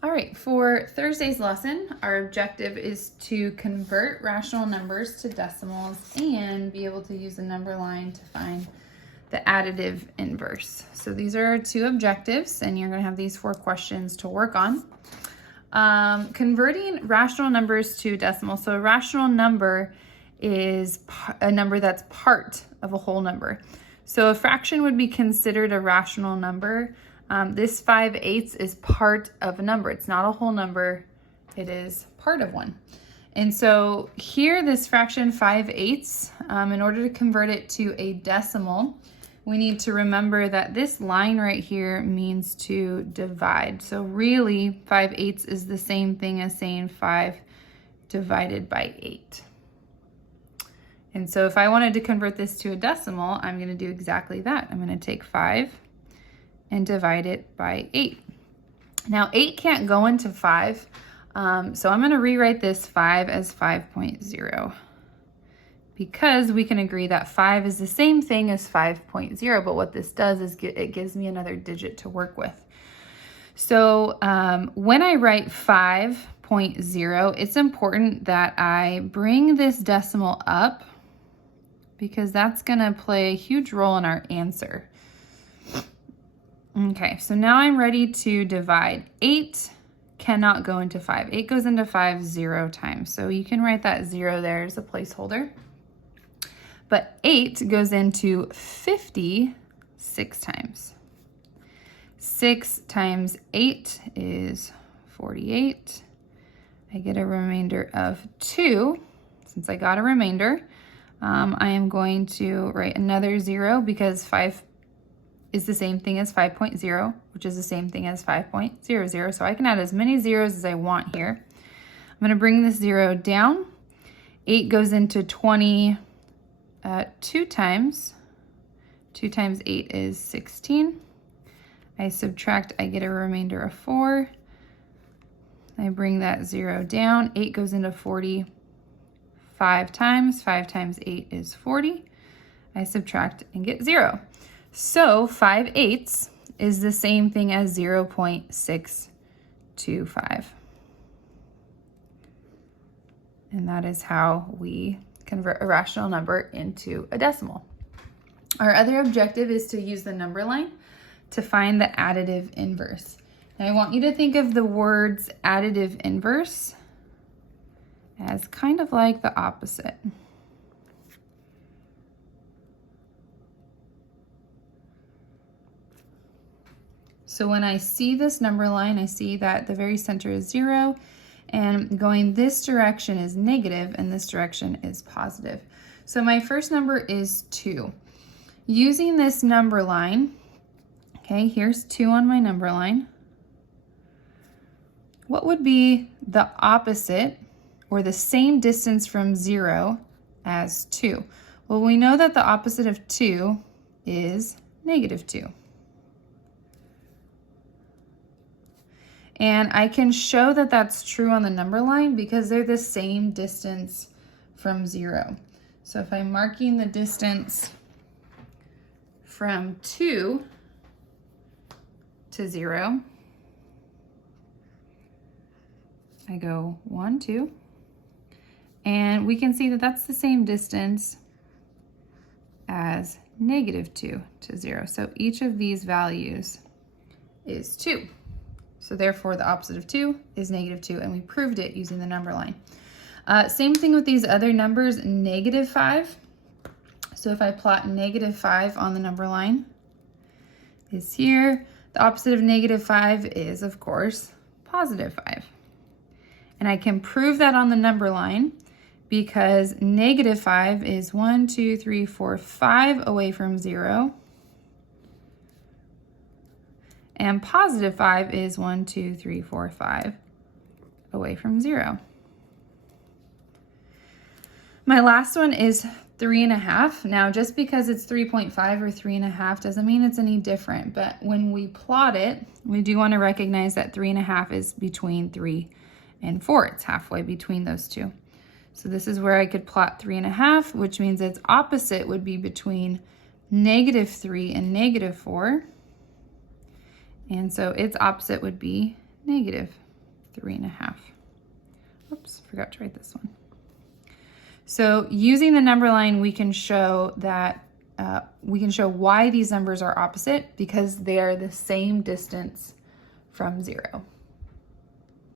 All right, for Thursday's lesson, our objective is to convert rational numbers to decimals and be able to use the number line to find the additive inverse. So these are our two objectives, and you're going to have these 4 questions to work on. Converting rational numbers to decimals. So a rational number is a number that's part of a whole number. So a fraction would be considered a rational number. This 5/8 is part of a number. It's not a whole number. It is part of one. And so here, this fraction 5/8, in order to convert it to a decimal, we need to remember that this line right here means to divide. So really, 5/8 is the same thing as saying 5 divided by 8. And so if I wanted to convert this to a decimal, I'm going to do exactly that. I'm going to take 5 and divide it by 8. Now 8 can't go into 5, so I'm going to rewrite this 5 as 5.0 because we can agree that 5 is the same thing as 5.0, but what this does is it gives me another digit to work with. So when I write 5.0, it's important that I bring this decimal up because that's going to play a huge role in our answer. Okay, so now I'm ready to divide. 8 cannot go into 5. 8 goes into 5 0 times. So you can write that 0 there as a placeholder. But 8 goes into 50 6 times. 6 times 8 is 48. I get a remainder of 2. Since I got a remainder, I am going to write another 0 because 5 is the same thing as 5.0, which is the same thing as 5.00. So I can add as many zeros as I want here. I'm going to bring this 0 down. 8 goes into 20 2 times. 2 times 8 is 16. I subtract, I get a remainder of 4. I bring that 0 down. 8 goes into 40 5 times. 5 times 8 is 40. I subtract and get 0. So 5/8 is the same thing as 0.625. And that is how we convert a rational number into a decimal. Our other objective is to use the number line to find the additive inverse. Now I want you to think of the words additive inverse as kind of like the opposite. So when I see this number line, I see that the very center is 0, and going this direction is negative, and this direction is positive. So my first number is 2. Using this number line, okay, here's 2 on my number line. What would be the opposite or the same distance from 0 as 2? Well, we know that the opposite of 2 is -2. And I can show that that's true on the number line because they're the same distance from 0. So if I'm marking the distance from 2 to 0, I go 1, 2, and we can see that that's the same distance as -2 to 0. So each of these values is 2. So therefore, the opposite of 2 is -2, and we proved it using the number line. Same thing with these other numbers, -5. So if I plot -5 on the number line, is here. The opposite of -5 is, of course, +5. And I can prove that on the number line because -5 is 1, 2, 3, 4, 5 away from 0. And +5 is 1, 2, 3, 4, 5 away from 0. My last one is 3.5. Now, just because it's 3.5 or 3.5 doesn't mean it's any different. But when we plot it, we do want to recognize that 3.5 is between 3 and 4. It's halfway between those two. So this is where I could plot 3.5, which means its opposite would be between -3 and -4. And so its opposite would be negative. 3.5. Oops, forgot to write this one. So using the number line, we can show that why these numbers are opposite, because they are the same distance from 0.